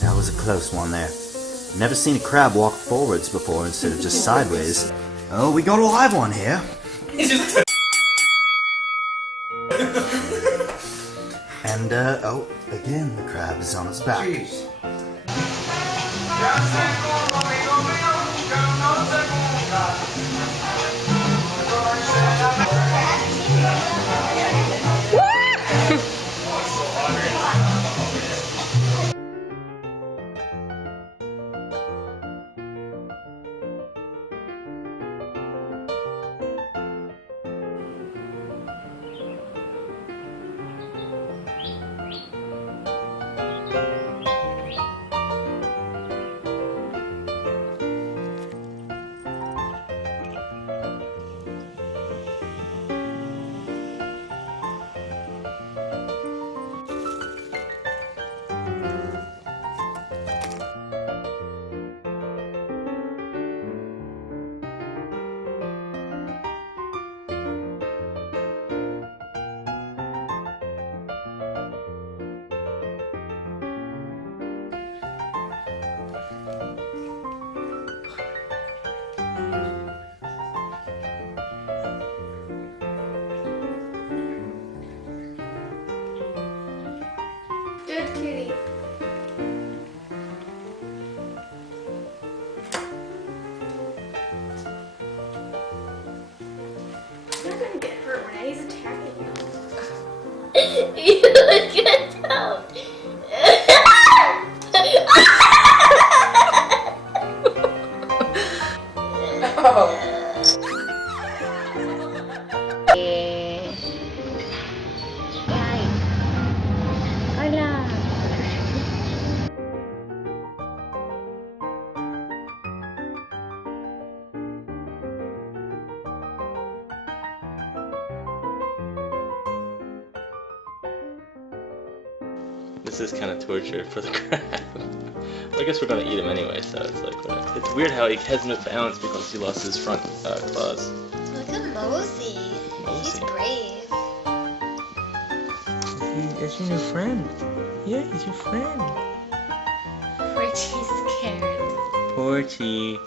That was a close one there. Never seen a crab walk forwards before instead of just sideways. Oh, we got a live one here. And, oh, again, the crab is on its back. Jeez. Good kitty. You're not gonna get hurt, Renee. He's attacking you. You look good though. Hola. This is kind of torture for the crab. Well, I guess we're gonna eat him anyway, so it's like whatever. It's weird how he has no balance because he lost his front claws. Look at Mosey. He's brave. That's your new friend. Yeah, he's your friend. Richie's scared. Poor Chi.